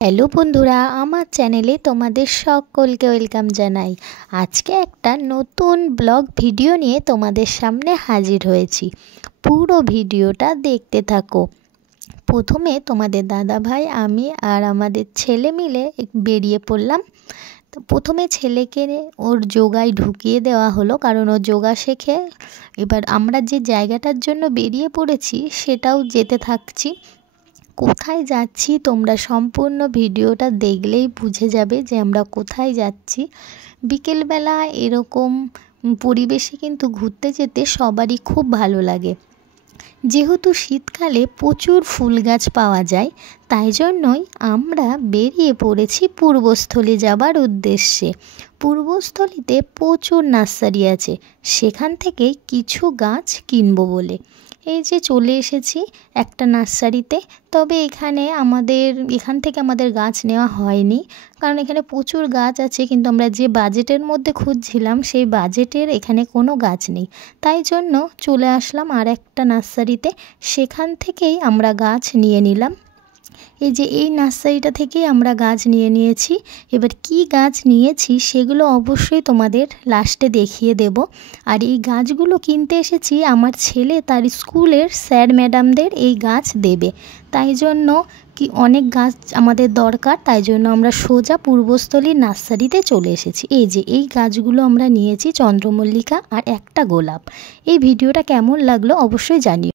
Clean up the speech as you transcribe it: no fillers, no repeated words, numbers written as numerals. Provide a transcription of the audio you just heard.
Hello বন্ধুরা, আমার চ্যানেলে তোমাদের সকলকে ওয়েলকাম জানাই। আজকে একটা নতুন ব্লগ ভিডিও নিয়ে তোমাদের সামনে হাজির হয়েছি। পুরো ভিডিওটা দেখতে থাকো। প্রথমে তোমাদের দাদা ভাই, আমি আর আমাদের ছেলে মিলে বেরিয়ে পড়লাম। তো প্রথমে ছেলেকে ওর যোগায় ঢুকিয়ে দেওয়া হলো, কারণ ও যোগা শেখে। এবার আমরা যে জায়গাটার জন্য বেরিয়ে পড়েছি সেটাও যেতে থাকছি। কোথায় যাচ্ছি তোমরা সম্পূর্ণ ভিডিওটা দেখলেই বুঝে যাবে যে আমরা কোথায় যাচ্ছি। বিকেলবেলা এরকম পরিবেশে কিন্তু ঘুরতে যেতে সবারই খুব ভালো লাগে। যেহেতু শীতকালে প্রচুর ফুল গাছ পাওয়া যায়, তাই জন্যই আমরা বেরিয়ে পড়েছি পূর্বস্থলী যাবার উদ্দেশ্যে। পূর্বস্থলীতে প্রচুর নার্সারি আছে, সেখান থেকে কিছু গাছ কিনবো বলে এই যে চলে এসেছি একটা নার্সারিতে। তবে এখান থেকে আমাদের গাছ নেওয়া হয়নি, কারণ এখানে প্রচুর গাছ আছে, কিন্তু আমরা যে বাজেটের মধ্যে খুঁজছিলাম সেই বাজেটের এখানে কোনো গাছ নেই। তাই জন্য চলে আসলাম আর একটা নার্সারিতে, সেখান থেকেই আমরা গাছ নিয়ে নিলাম। এই নার্সারিটা থেকেই আমরা গাছ নিয়ে নিয়েছি। এবার কি গাছ নিয়েছি সেগুলো অবশ্যই তোমাদের লাস্টে দেখিয়ে দেব। আর এই গাছগুলো কিনতে এসেছি আমার ছেলে তার স্কুলের স্যার ম্যাডামদের এই গাছ দেবে, তাই জন্য অনেক গাছ আমাদের দরকার। তাই জন্য আমরা সোজা পূর্বস্থলী নার্সারিতে চলে এসেছি। এই গাছগুলো আমরা নিয়েছি, চন্দ্রমল্লিকা আর একটা গোলাপ। এই ভিডিওটা কেমন লাগলো অবশ্যই জানিও।